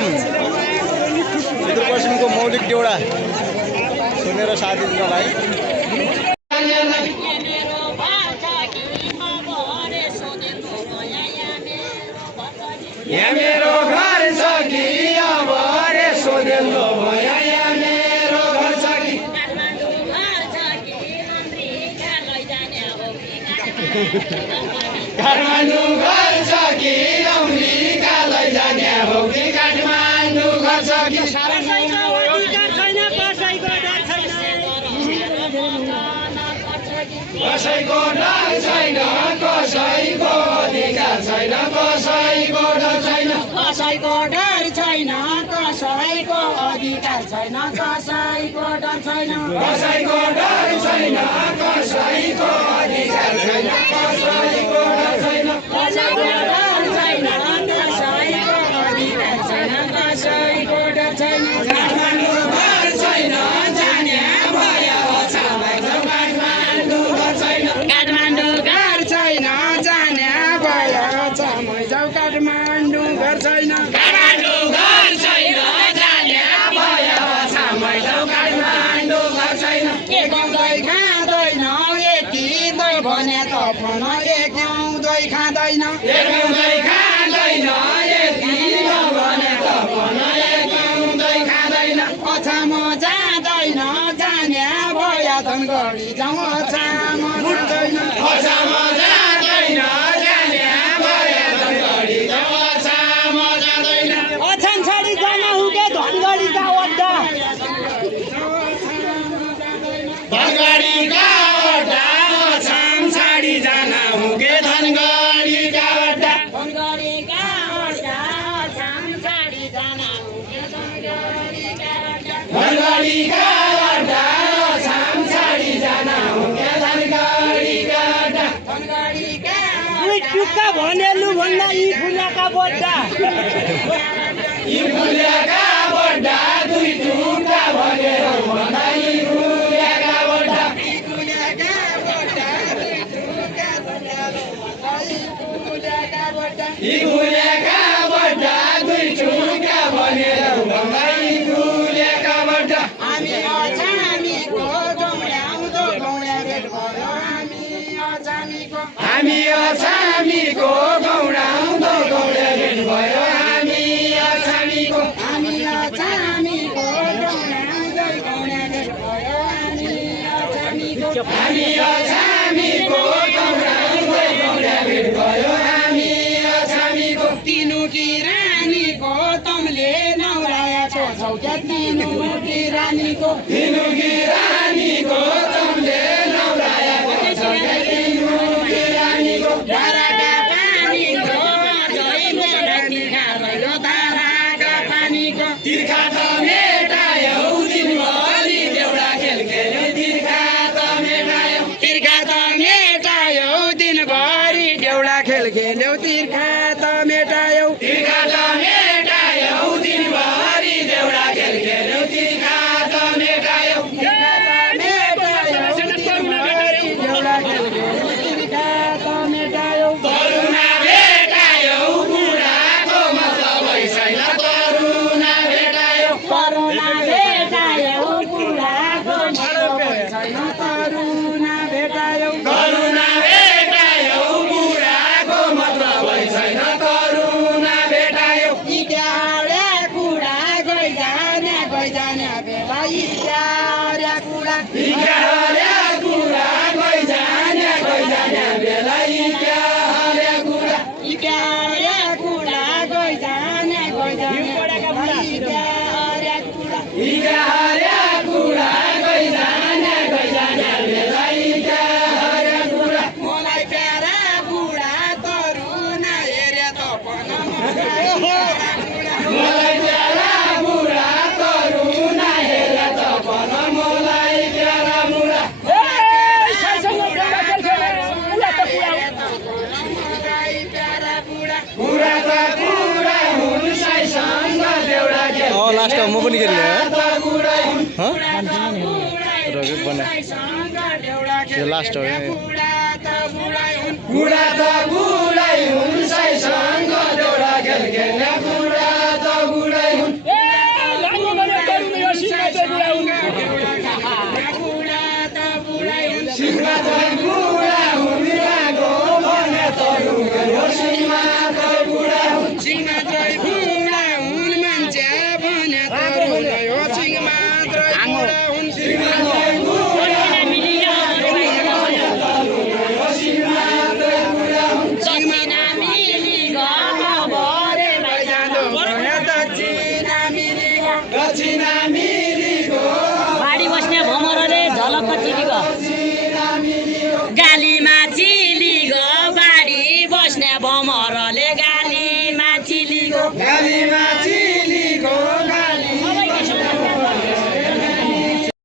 welcome सुदूरपश्चिमको मौलिक देउडा सुनेर साथ दिनु भाइ यहाँ मेरो घर छ कि अब रे सोधेलो भयो यहाँ मेरो घर छ कि काठमाडौँ घर छ कि अमेरिका लैजाने हो कि काठमाडौँ घर छ कि कसैको डर छैन कसैको अधिकार छैन कसैको डर छैन कसैको डर छैन कसैको अधिकार छैन कसैको डर छैन कसैको डर छैन कसैको अधिकार छैन कसैको डर छैन कसैको डर छैन कसैको अधिकार छैन कसैको डर छैन काठमाडौँ घर छैन जाने भयो काठमाडौँ घर छैन जाने भयो जाऊ काठमाडौँ घर छैन काठमाडौँ घर छैन जाने भयो जाऊ काठमाडौँ घर छैन एक दही खाँदैन यति दही भने त फन एक दही खाँदैन एक दही खाँदैन यति भने त भन एक दही खाँदैन अछाम जाँदैन जाने भयो धनगढी जाउँ अछाम जाँदैन अछाम जाँदैन जाने भयो धनगढी जाउँ अछाम जाँदैन अछाम छाडी जान हुके धनगढीका अड्डा धनगढीका अड्डा अछाम छाडी जान हुके धनगढीका अड्डा धनगढीका अड्डा अछाम छाडी जान हुके धनगढीका अड्डा धनगढीका अड्डा अछाम छाडी जान हुके धनगढीका अड्डा धनगढीका टुक्का भनेलु भन्दा यी फुलाका बड्डा यी फुलेका बड्डा दुई टुक्का भनेर भन्दा यी फुलेका बड्डा यी फुलेका बड्डा दुई टुक्का भनेर भन्दा यी फुलेका बड्डा हामी अछामीको गौड्याउँदो गौड्या भेट भयो हामी अछामीको गौडाउँदो गौडा भेट भयो हामी अछामीको हामी अछामीको गौड्याउँदो गौड्या भेट भयो हामी अछामीको गौडाउँदो गौडा भेट भयो हामी अछामीको तिनुकी रानीको तमले नौरायाको छौ क्या तिनुकी रानीको तिनुकी रानीको तमले नौरायाको छौ क्या तिनुकी रानीको धाराका पानीको अझै मेरा तिर्खा रह्यो धाराका पानीको तिर्खा त मेटायौ दिनभरि देउडा खेल खेल्यो तिर्खा त मेटायौ तिर्खा त मेटायौ दिनभरि देउडा खेल खेल्यौ तिर्खा त मेटायौ तिर्खा त मेटायौ दिनभरि देउडा खेल खेल्यो तिर्खा त मेटायौ तिर्खा त मेटायौ दिनभरि देउडा खेल खेल्यौ तिर्खा त मेटायौ तरुना भेटायौ बुढाको मतलब छैन तरुना भेटायौ करुणा भेटायौ बुढाको मतलब छैन तरुणा भेटायौ करुणा भेटायौ बुढाको मतलब छैन तरुना भेटायौ यी क्यारे कुडा गइजाने बेला यी क्यारे कुडा इकाले कुरा गइजाने बेला इकाले कुरा यी क्यारे कुडा गइजाने बेला यी क्यारे कुडा इकाले कुरा गइजाने बेला इकाले कुरा मलाई प्यारा बुढा तरुणा हेरे त पन मलाई प्यारा बुढा तरुना हेरे त भन मलाई प्यारा बुढा कुरा त कुरा हुन् साइसँग देउडा खेल लास्टमा म पनि खेल्ने त कुरा हुन् यो लास्ट हो कुरा त बुढाइ हुन् साइसँग देउडा खेल खेल्ने कुरा त बुढाइ गाली